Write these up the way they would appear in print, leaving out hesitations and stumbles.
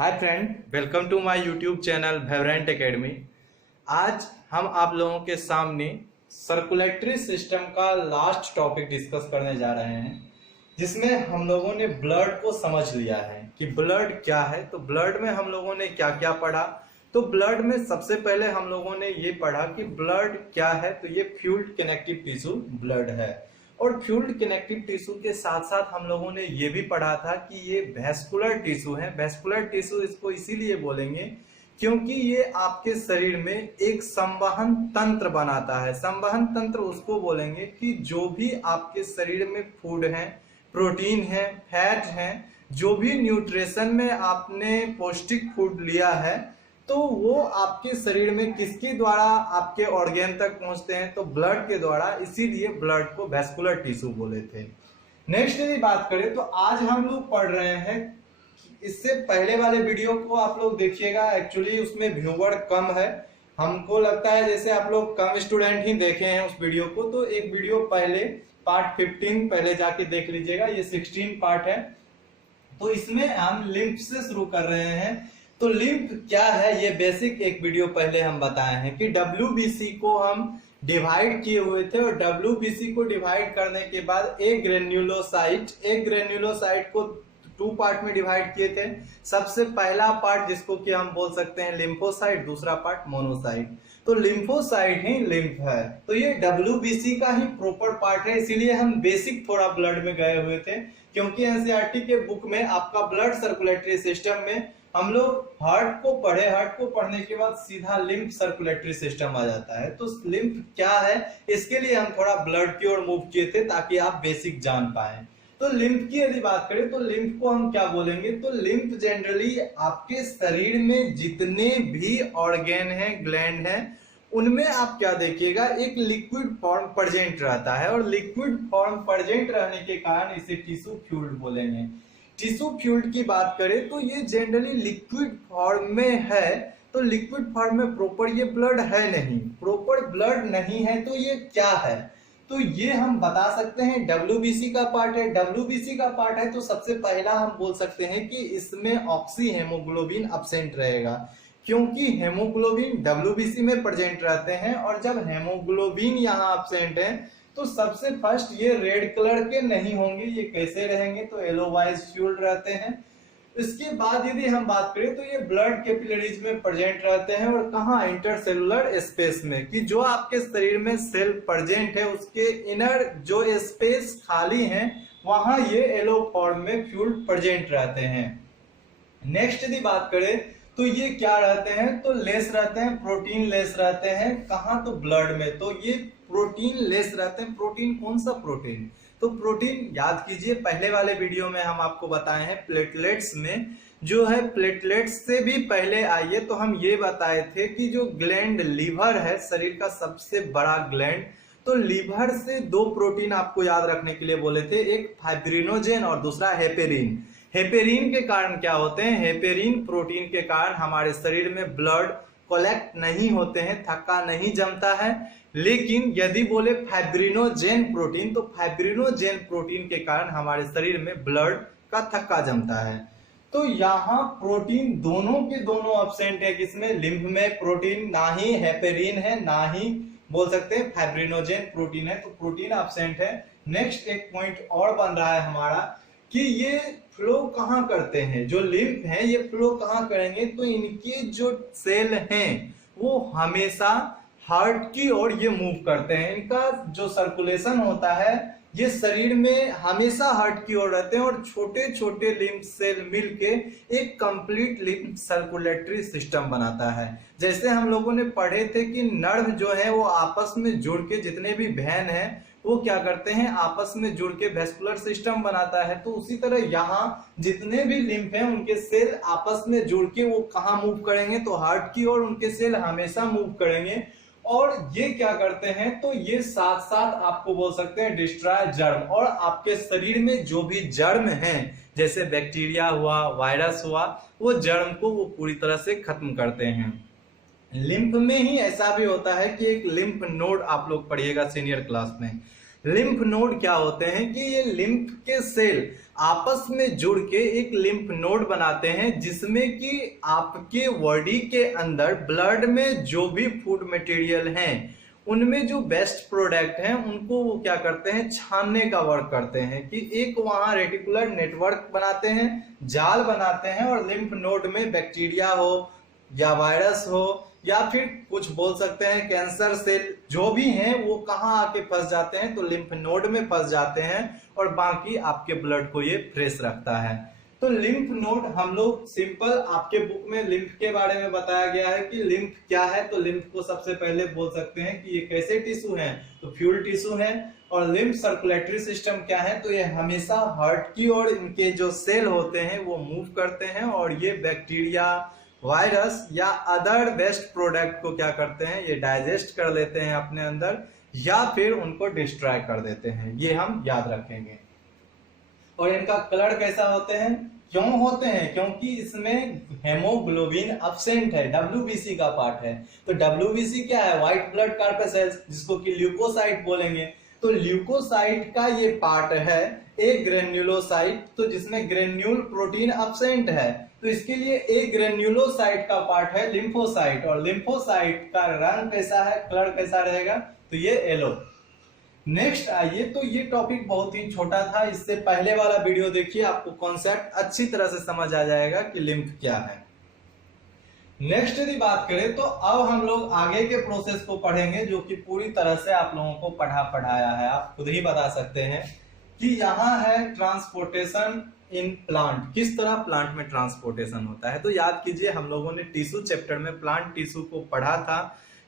Hi friend, welcome to my YouTube channel vibrant academy. आज हम आप लोगों के सामने सर्कुलेटरी सिस्टम का लास्ट टॉपिक डिस्कस करने जा रहे हैं, जिसमें हम लोगों ने ब्लड को समझ लिया है कि ब्लड क्या है। तो ब्लड में हम लोगों ने क्या क्या पढ़ा। तो ब्लड में सबसे पहले हम लोगों ने ये पढ़ा कि ब्लड क्या है। तो ये फ्यूल्ड कनेक्टिव टिश्यू ब्लड है। और फ्यूल्ड कनेक्टिव टिश्यू के साथ साथ हम लोगों ने ये भी पढ़ा था कि ये वैस्कुलर टिश्यू है। वैस्कुलर टिश्यू इसको इसीलिए बोलेंगे क्योंकि ये आपके शरीर में एक संवहन तंत्र बनाता है। संवहन तंत्र उसको बोलेंगे कि जो भी आपके शरीर में फूड है, प्रोटीन है, फैट है, जो भी न्यूट्रिशन में आपने पौष्टिक फूड लिया है, तो वो आपके शरीर में किसके द्वारा आपके ऑर्गेन तक पहुंचते हैं, तो ब्लड के द्वारा। इसीलिए ब्लड को वैस्कुलर टिश्यू बोले थे। नेक्स्ट यदि बात करें तो आज हम लोग पढ़ रहे हैं, इससे पहले वाले वीडियो को आप लोग देखिएगा। एक्चुअली उसमें व्यूवर कम है, हमको लगता है जैसे आप लोग कम स्टूडेंट ही देखे हैं उस वीडियो को। तो एक वीडियो पहले पार्ट 15 पहले जाके देख लीजिएगा, ये 16 पार्ट है। तो इसमें हम लिम्फ से शुरू कर रहे हैं। तो लिम्फ क्या है ये बेसिक एक वीडियो पहले हम बताए हैं कि WBC को हम डिवाइड किए हुए थे, और WBC को डिवाइड करने के बाद एक ग्रेन्युलोसाइट को 2 पार्ट में डिवाइड किए थे। सबसे पहला पार्ट जिसको कि हम बोल सकते हैं लिम्फोसाइट, दूसरा पार्ट मोनोसाइट। तो लिम्फोसाइट ही लिम्फ है। तो ये WBC का ही प्रॉपर पार्ट है, इसीलिए हम बेसिक थोड़ा ब्लड में गए हुए थे, क्योंकि एनसीईआरटी के बुक में आपका ब्लड सर्कुलेटरी सिस्टम में हम लोग हार्ट को पढ़े, हार्ट को पढ़ने के बाद सीधा लिम्फ सर्कुलेटरी सिस्टम आ जाता है। तो लिम्फ क्या है इसके लिए हम थोड़ा ब्लड की ओर मूव किए थे ताकि आप बेसिक जान पाए। तो लिम्फ की यदि बात करें तो लिम्फ को हम क्या बोलेंगे, तो लिम्फ जनरली आपके शरीर में जितने भी ऑर्गेन हैं, ग्लैंड हैं, उनमें आप क्या देखिएगा, एक लिक्विड फॉर्म प्रेजेंट रहता है। और लिक्विड फॉर्म प्रेजेंट रहने के कारण इसे टिश्यू फ्यूल्ड बोलेंगे। टिश्यू फ्यूल्ड की बात करें तो ये जनरली लिक्विड फॉर्म में है। तो लिक्विड फॉर्म में प्रॉपर ये ब्लड है नहीं, प्रॉपर ब्लड नहीं है। तो ये क्या है, तो ये हम बता सकते हैं WBC का पार्ट है। WBC का पार्ट है तो सबसे पहला हम बोल सकते हैं कि इसमें ऑक्सी हेमोग्लोबिन अब्सेंट रहेगा, क्योंकि हेमोग्लोबिन WBC में प्रेजेंट रहते हैं। और जब हेमोग्लोबिन यहाँ अब्सेंट है तो सबसे फर्स्ट ये रेड कलर के नहीं होंगे। ये कैसे रहेंगे, तो येलोवाइज फ्यूल्ड रहते हैं। इसके बाद यदि हम बात करें तो ये ब्लड कैपिलरीज में प्रेजेंट रहते हैं। और कहाँ, इंटरसेलुलर स्पेस में, कि जो आपके शरीर में सेल प्रेजेंट है उसके इनर जो स्पेस खाली है वहां ये येलो फॉर्म में फ्यूल्ड प्रेजेंट रहते हैं। नेक्स्ट यदि बात करें तो ये क्या रहते हैं, तो लेस रहते हैं, प्रोटीन लेस रहते हैं। कहाँ, तो ब्लड में। तो ये प्रोटीन लेस रहते हैं। प्रोटीन कौन सा प्रोटीन, तो प्रोटीन याद कीजिए पहले वाले वीडियो में हम आपको बताए हैं प्लेटलेट्स में जो है, प्लेटलेट्स से भी पहले आइए तो हम ये बताए थे कि जो ग्लैंड लीवर है, शरीर का सबसे बड़ा ग्लैंड, तो लीवर से 2 प्रोटीन आपको याद रखने के लिए बोले थे, एक फाइब्रिनोजेन और दूसरा हेपेरिन। हेपेरिन के कारण क्या होते हैं, हेपेरिन प्रोटीन के कारण हमारे शरीर में ब्लड कलेक्ट नहीं होते हैं, थक्का नहीं जमता है। लेकिन यदि बोले फाइब्रिनोजेन प्रोटीन, तो फाइब्रिनोजेन प्रोटीन के कारण हमारे शरीर में ब्लड का थक्का जमता है। तो यहाँ प्रोटीन दोनों के दोनों अब्सेंट है। किसमें, लिम्फ में प्रोटीन ना ही हेपेरिन है, ना ही बोल सकते हैं फाइब्रिनोजेन प्रोटीन है। तो प्रोटीन अब्सेंट है। नेक्स्ट एक पॉइंट और बन रहा है हमारा कि ये फ्लो कहाँ करते हैं, जो लिम्फ है ये फ्लो कहाँ करेंगे, तो इनके जो सेल हैं वो हमेशा हार्ट की ओर ये मूव करते हैं। इनका जो सर्कुलेशन होता है ये शरीर में हमेशा हार्ट की ओर रहते हैं। और छोटे छोटे लिम्फ सेल मिलके एक कंप्लीट लिम्फ सर्कुलेटरी सिस्टम बनाता है। जैसे हम लोगों ने पढ़े थे कि नर्व जो है वो आपस में जुड़ के, जितने भी वेन है वो क्या करते हैं, आपस में जुड़ के वेस्कुलर सिस्टम बनाता है। तो उसी तरह यहाँ जितने भी लिम्फ हैं उनके सेल आपस में जुड़ के वो कहाँ मूव करेंगे, तो हार्ट की ओर उनके सेल हमेशा मूव करेंगे। और ये क्या करते हैं, तो ये साथ साथ आपको बोल सकते हैं डिस्ट्रॉय जर्म। और आपके शरीर में जो भी जर्म हैं, जैसे बैक्टीरिया हुआ, वायरस हुआ, वो जर्म को वो पूरी तरह से खत्म करते हैं। लिम्फ में ही ऐसा भी होता है कि एक लिम्फ नोड आप लोग पढ़िएगा सीनियर क्लास में। लिम्फ नोड क्या होते हैं कि ये लिम्फ के सेल आपस में जुड़ के एक लिम्फ नोड बनाते हैं, जिसमें कि आपके बॉडी के अंदर ब्लड में जो भी फूड मटेरियल हैं उनमें जो बेस्ट प्रोडक्ट हैं उनको वो क्या करते हैं, छानने का वर्क करते हैं, कि एक वहां रेटिकुलर नेटवर्क बनाते हैं, जाल बनाते हैं, और लिम्फ नोड में बैक्टीरिया हो या वायरस हो या फिर कुछ बोल सकते हैं कैंसर सेल जो भी हैं वो कहाँ आके फंस जाते हैं, तो लिम्फ नोड में फंस जाते हैं और बाकी आपके ब्लड को ये फ्रेश रखता है। तो लिम्फ नोड हम लोग सिंपल, आपके बुक में लिम्फ के बारे में बताया गया है कि लिम्फ क्या है। तो लिम्फ को सबसे पहले बोल सकते हैं कि ये कैसे टिश्यू है, तो फ्यूल टिश्यू है। और लिम्फ सर्कुलेटरी सिस्टम क्या है, तो ये हमेशा हार्ट की ओर इनके जो सेल होते हैं वो मूव करते हैं और ये बैक्टीरिया, वायरस या अदर वेस्ट प्रोडक्ट को क्या करते हैं, ये डाइजेस्ट कर लेते हैं अपने अंदर या फिर उनको डिस्ट्रॉय कर देते हैं, ये हम याद रखेंगे। और इनका कलर कैसा होते हैं, क्यों होते हैं, क्योंकि इसमें हेमोग्लोबिन अब्सेंट है, डब्ल्यूबीसी का पार्ट है। तो डब्ल्यूबीसी क्या है, व्हाइट ब्लड कॉर्पसेल्स, जिसको कि ल्यूकोसाइट बोलेंगे। तो ल्यूकोसाइट का ये पार्ट है एक ग्रेन्युलोसाइट, तो जिसमें ग्रेन्यूल प्रोटीन अब्सेंट है, तो इसके लिए एक ग्रेन्युलोसाइट का पार्ट है लिम्फोसाइट। और लिम्फोसाइट का रंग कैसा है, कलर कैसा रहेगा, तो ये येलो। नेक्स्ट आइए, तो ये टॉपिक बहुत ही छोटा था, इससे पहले वाला वीडियो देखिए, आपको कॉन्सेप्ट अच्छी तरह से समझ आ जाएगा कि लिम्फ क्या है। नेक्स्ट यदि बात करें तो अब हम लोग आगे के प्रोसेस को पढ़ेंगे, जो कि पूरी तरह से आप लोगों को पढ़ाया है, आप खुद ही बता सकते हैं कि यहाँ है ट्रांसपोर्टेशन इन प्लांट, किस तरह प्लांट में ट्रांसपोर्टेशन होता है। तो याद कीजिए, हम लोगों ने टिश्यू चैप्टर में प्लांट टिश्यू को पढ़ा था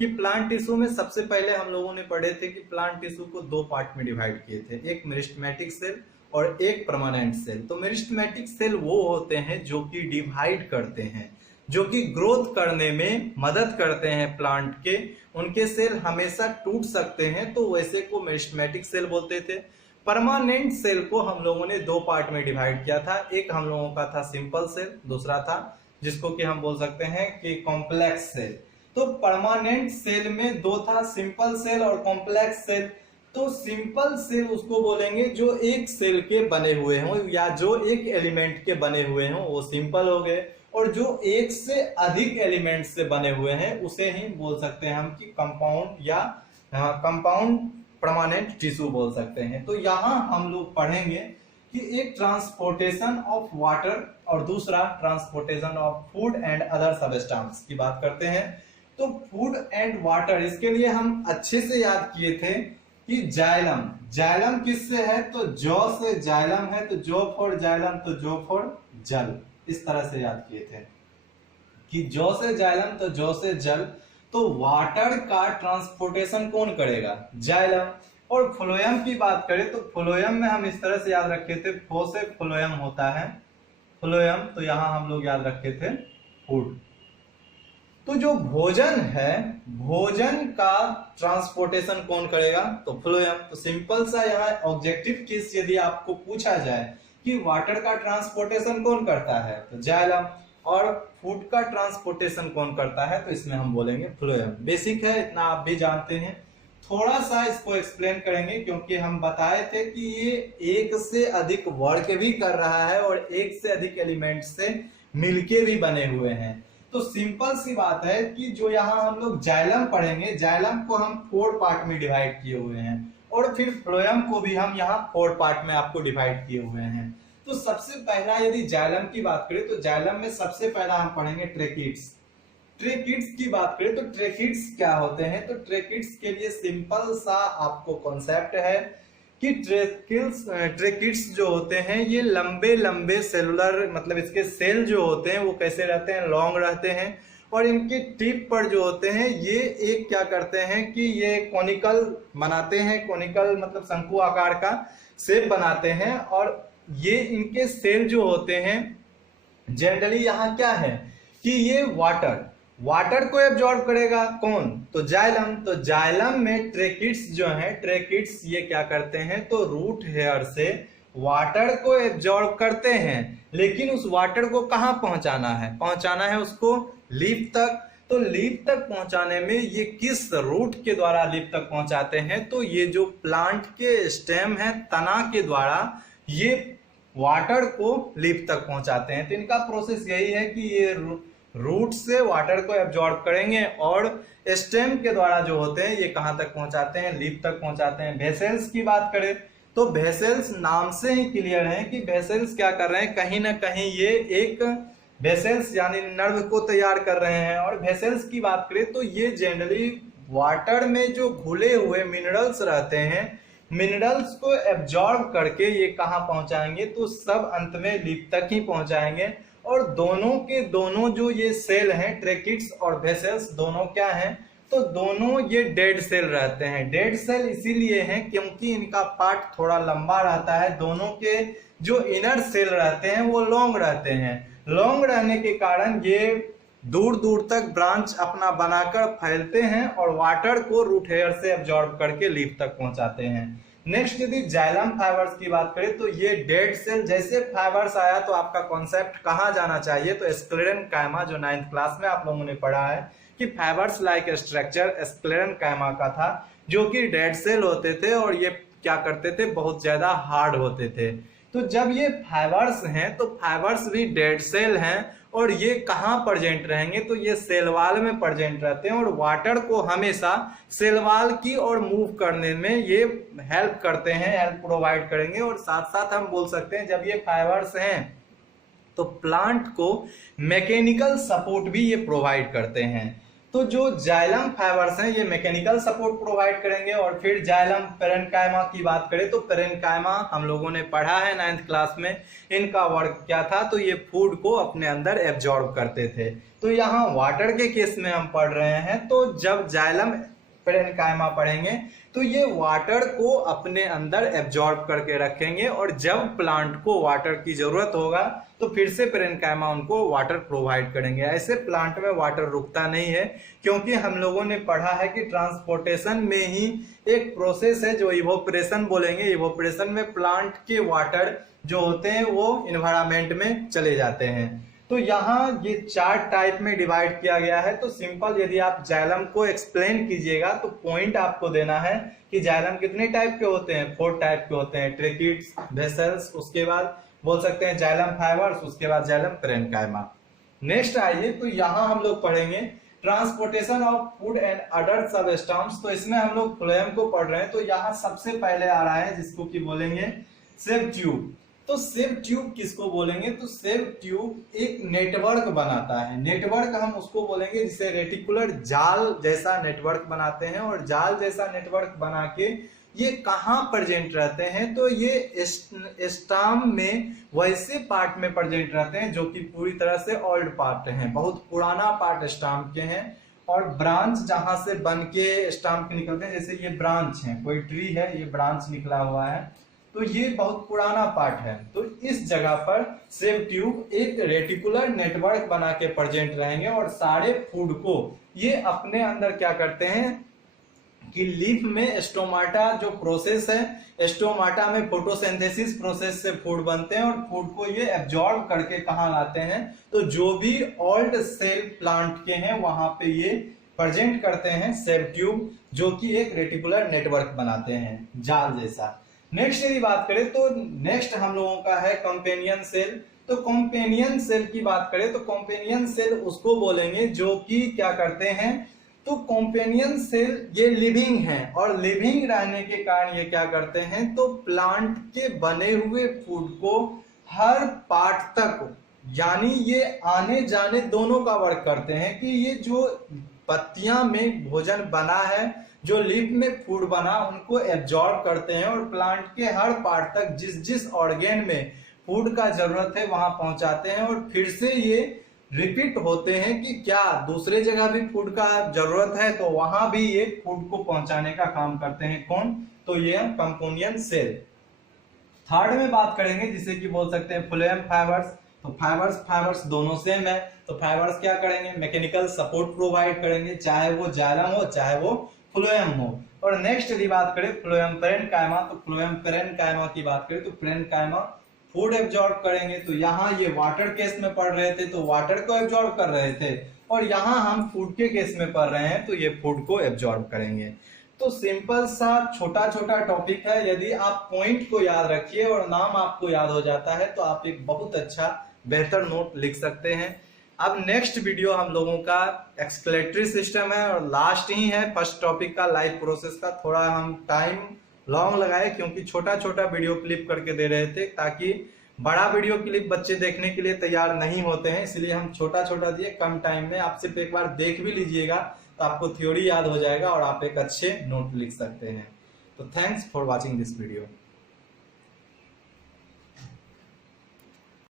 कि प्लांट टिश्यू में सबसे पहले हम लोगों ने पढ़े थे कि प्लांट टिश्यू को दो पार्ट में डिवाइड किए थे, एक मेरिस्टेमेटिक सेल और एक परमानेंट सेल। तो मेरिस्टेमेटिक सेल वो होते हैं जो कि डिवाइड करते हैं, जो कि ग्रोथ करने में मदद करते हैं प्लांट के, उनके सेल हमेशा टूट सकते हैं, तो वैसे को मेरिस्टेमेटिक सेल बोलते थे। परमानेंट सेल को हम लोगों ने दो पार्ट में डिवाइड किया था, एक हम लोगों का था सिंपल सेल, दूसरा था जिसको कि हम बोल सकते हैं कि कॉम्प्लेक्स सेल। तो परमानेंट सेल में दो था, सिंपल सेल और कॉम्प्लेक्स सेल। तो सिंपल सेल उसको बोलेंगे जो एक सेल के बने हुए हों या जो एक एलिमेंट के बने हुए हों, वो सिंपल हो गए। और जो एक से अधिक एलिमेंट से बने हुए हैं उसे ही बोल सकते हैं हम कि कंपाउंड या कंपाउंड परमानेंट टिश्यू बोल सकते हैं। तो यहाँ हम लोग पढ़ेंगे कि एक ट्रांसपोर्टेशन ऑफ वाटर और दूसरा transportation of food and other substance की बात करते हैं। तो फूड एंड वाटर, इसके लिए हम अच्छे से याद किए थे कि जाइलम, जाइलम किससे है, तो जौ से जाइलम है, तो जो फॉर जाइलम, तो जो फॉर जल, इस तरह से याद किए थे कि जौ से जाइलम तो जौ से जल। तो वाटर का ट्रांसपोर्टेशन कौन करेगा, जाइलम। और फ्लोएम की बात करें तो फ्लोएम में हम इस तरह से याद रखे थे, फो से फ्लोएम होता है, फ्लोएम, तो यहां हम लोग याद रखे थे फूड। तो जो भोजन है, भोजन का ट्रांसपोर्टेशन कौन करेगा, तो फ्लोएम। तो सिंपल सा यहाँ ऑब्जेक्टिव केस यदि आपको पूछा जाए कि वाटर का ट्रांसपोर्टेशन कौन करता है, तो जाइलम, और फूड का ट्रांसपोर्टेशन कौन करता है, तो इसमें हम बोलेंगे फ्लोएम। बेसिक है, इतना आप भी जानते हैं। थोड़ा सा इसको एक्सप्लेन करेंगे क्योंकि हम बताए थे कि ये एक से अधिक वर्क भी कर रहा है और एक से अधिक एलिमेंट से मिलके भी बने हुए हैं। तो सिंपल सी बात है कि जो यहाँ हम लोग जाइलम पढ़ेंगे, जाइलम को हम 4 पार्ट में डिवाइड किए हुए हैं और फिर फ्लोएम को भी हम यहाँ 4 पार्ट में आपको डिवाइड किए हुए हैं। तो सबसे पहला यदि जाइलम की बात करें तो जाइलम में सबसे पहला हम पढ़ेंगे ट्रेकिड्स। ट्रेकिड्स की बात करें तो ट्रेकिड्स क्या होते हैं, तो ट्रेकिड्स के लिए सिंपल सा आपको कॉन्सेप्ट है कि ट्रेकिड्स जो होते हैं ये लंबे लंबे सेलुलर, मतलब इसके सेल जो होते हैं वो कैसे रहते हैं, लॉन्ग रहते हैं। और इनके टिप पर जो होते हैं ये एक क्या करते हैं कि ये कोनिकल बनाते हैं, कोनिकल मतलब शंकु आकार का शेप बनाते हैं। और ये इनके सेल जो होते हैं जनरली यहाँ क्या है कि ये वाटर को एब्जॉर्ब करेगा कौन, तो जाइलम। तो जाइलम में ट्रेकिड्स जो हैं, ट्रेकिड्स ये क्या करते हैं, तो रूट हेयर से वाटर को एब्जॉर्ब करते हैं, लेकिन उस वाटर को कहाँ पहुंचाना है, पहुंचाना है उसको लीफ तक। तो लीफ तक पहुंचाने में ये किस रूट के द्वारा लीफ तक पहुंचाते हैं, तो ये जो प्लांट के स्टेम है तना के द्वारा ये वाटर को लीफ तक पहुंचाते हैं। तो इनका प्रोसेस यही है कि ये रूट से वाटर को एब्जॉर्ब करेंगे और स्टेम के द्वारा जो होते हैं ये कहां तक पहुंचाते हैं, लीफ तक पहुंचाते हैं। वेसल्स की बात करें तो वेसल्स नाम से ही क्लियर है कि वेसल्स क्या कर रहे हैं, कहीं ना कहीं ये एक वेसल्स यानी नर्व को तैयार कर रहे हैं। और वेसल्स की बात करें तो ये जनरली वाटर में जो घुले हुए मिनरल्स रहते हैं, मिनरल्स को एब्जॉर्ब करके ये कहाँ पहुंचाएंगे, तो सब अंत में लीफ तक ही पहुंचाएंगे। और दोनों के दोनों जो ये सेल हैं ट्रेकिट्स और वेसल्स दोनों क्या हैं, तो दोनों ये डेड सेल रहते हैं। डेड सेल इसीलिए हैं क्योंकि इनका पार्ट थोड़ा लंबा रहता है, दोनों के जो इनर सेल रहते हैं वो लॉन्ग रहते हैं। लॉन्ग रहने के कारण ये दूर दूर तक ब्रांच अपना बनाकर फैलते हैं और वाटर को रूट हेयर से एब्जॉर्ब करके लीफ तक पहुंचाते हैं। नेक्स्ट यदि जाइलम फाइबर्स की बात करें तो ये डेड सेल, जैसे फाइबर्स आया तो आपका कॉन्सेप्ट कहाँ जाना चाहिए, तो स्क्लेरेन्काइमा जो 9th क्लास में आप लोगों ने पढ़ा है कि फाइबर्स लाइक स्ट्रक्चर स्क्लेरेन्काइमा का था, जो कि डेड सेल होते थे और ये क्या करते थे, बहुत ज्यादा हार्ड होते थे। तो जब ये फाइबर्स हैं तो फाइबर्स भी डेड सेल हैं और ये कहाँ प्रेजेंट रहेंगे, तो ये सेल वॉल में प्रेजेंट रहते हैं और वाटर को हमेशा सेल वॉल की और मूव करने में ये हेल्प करते हैं, हेल्प प्रोवाइड करेंगे। और साथ साथ हम बोल सकते हैं जब ये फाइबर्स हैं तो प्लांट को मैकेनिकल सपोर्ट भी ये प्रोवाइड करते हैं। तो जो जाइलम फाइबर्स हैं ये मैकेनिकल सपोर्ट प्रोवाइड करेंगे। और फिर जाइलम पेरेन्काइमा की बात करें तो पेरेन्काइमा हम लोगों ने पढ़ा है 9th क्लास में, इनका वर्क क्या था, तो ये फूड को अपने अंदर एब्जॉर्ब करते थे। तो यहाँ वाटर के केस में हम पढ़ रहे हैं, तो जब जाइलम पेरेन्काइमा पढ़ेंगे तो ये वाटर को अपने अंदर एब्जॉर्ब करके रखेंगे और जब प्लांट को वाटर की जरूरत होगा तो फिर से पेरेन्काइमा उनको वाटर प्रोवाइड करेंगे। ऐसे प्लांट में वाटर रुकता नहीं है, क्योंकि हम लोगों ने पढ़ा है कि ट्रांसपोर्टेशन में ही एक प्रोसेस है जो इवोपरेशन बोलेंगे। इवोपरेशन में प्लांट के वाटर जो होते हैं वो इन्वायरमेंट में चले जाते हैं। तो यहाँ ये 4 टाइप में डिवाइड किया गया है। तो सिंपल यदि आप जाइलम को एक्सप्लेन कीजिएगा तो पॉइंट आपको देना है कि जाइलम कितने टाइप के होते हैं, 4 टाइप के होते हैं, ट्रेकिट्स, वेसल्स, उसके बाद बोल सकते हैं जाइलम फाइबर्स, उसके बाद जाइलम पेरेन्काइमा। नेक्स्ट आइए तो यहाँ हम लोग पढ़ेंगे transportation of food and other substance. तो इसमें हम लोग फ्लोएम को पढ़ रहे हैं। तो यहाँ सबसे पहले आ रहा है जिसको कि बोलेंगे सेव ट्यूब। तो सेव ट्यूब किसको बोलेंगे, तो सेव ट्यूब एक नेटवर्क बनाता है। नेटवर्क हम उसको बोलेंगे जिसे रेटिकुलर जाल जैसा नेटवर्क बनाते हैं। और जाल जैसा नेटवर्क बना के ये कहाँ प्रेजेंट रहते हैं, तो ये स्टाम में वैसे पार्ट में प्रेजेंट रहते हैं जो कि पूरी तरह से ओल्ड पार्ट हैं, बहुत पुराना पार्ट स्टाम के हैं। और ब्रांच जहां से बन के स्टाम के निकलते हैं, जैसे ये ब्रांच है, कोई ट्री है, ये ब्रांच निकला हुआ है, तो ये बहुत पुराना पार्ट है। तो इस जगह पर सेव ट्यूब एक रेटिकुलर नेटवर्क बना के प्रेजेंट रहेंगे और सारे फूड को ये अपने अंदर क्या करते हैं कि लीफ में स्टोमाटा जो प्रोसेस है, स्टोमाटा में फोटोसिंथेसिस प्रोसेस से फूड बनते हैं और फूड को ये एब्जॉर्ब करके कहाँ लाते हैं, तो जो भी ओल्ड सेल प्लांट के हैं वहां पे ये प्रेजेंट करते हैं सेव ट्यूब, जो कि एक रेटिकुलर नेटवर्क बनाते हैं जाल जैसा। नेक्स्ट यदि बात करें तो नेक्स्ट हम लोगों का है कंपेनियन सेल। तो कंपेनियन सेल की बात करें तो कंपेनियन सेल उसको बोलेंगे जो कि क्या करते हैं, तो कंपेनियन सेल ये लिविंग है और लिविंग रहने के कारण ये क्या करते हैं, तो प्लांट के बने हुए फूड को हर पार्ट तक, यानी ये आने जाने दोनों का वर्क करते हैं कि ये जो पत्तियां में भोजन बना है, जो लीफ में फूड बना, उनको एब्जॉर्ब करते हैं और प्लांट के हर पार्ट तक जिस जिस ऑर्गेन में फूड का जरूरत है वहां पहुंचाते हैं। और फिर से ये रिपीट होते हैं कि क्या दूसरे जगह भी फूड का जरूरत है तो वहां भी ये फूड को पहुंचाने का काम करते हैं। कौन, तो ये कंपोनियन सेल। थर्ड में बात करेंगे जिसे कि बोल सकते हैं फ्लोएम फाइबर्स। तो फाइबर्स दोनों सेम है। तो फाइबर्स क्या करेंगे, मैकेनिकल सपोर्ट प्रोवाइड करेंगे, चाहे वो जाइलम हो चाहे वो फ्लोएम हो। और नेक्स्ट यदि बात करें फ्लोएम पेरेन्काइमा, तो फ्लोएम पेरेन्काइमा की बात करें तो पेरेन्काइमा फूड एब्जॉर्ब करेंगे, तो यहाँ ये वाटर केस में पढ़ रहे थे तो वाटर को एब्जॉर्ब कर रहे थे, और यहाँ हम फूड के केस में पढ़ रहे हैं तो ये फूड को एब्जॉर्ब करेंगे। तो सिंपल सा छोटा छोटा टॉपिक है, यदि आप पॉइंट को याद रखिए और नाम आपको याद हो जाता है तो आप एक बहुत अच्छा बेहतर नोट लिख सकते हैं। अब नेक्स्ट वीडियो हम लोगों का एक्सक्लेटरी सिस्टम है और लास्ट ही है फर्स्ट टॉपिक का लाइफ प्रोसेस का। थोड़ा हम टाइम लॉन्ग लगाए क्योंकि छोटा छोटा वीडियो क्लिप करके दे रहे थे, ताकि बड़ा वीडियो क्लिप बच्चे देखने के लिए तैयार नहीं होते हैं, इसलिए हम छोटा छोटा दिए कम टाइम में। आप सिर्फ एक बार देख भी लीजिएगा तो आपको थ्योरी याद हो जाएगा और आप एक अच्छे नोट लिख सकते हैं। तो thanks for watching this video.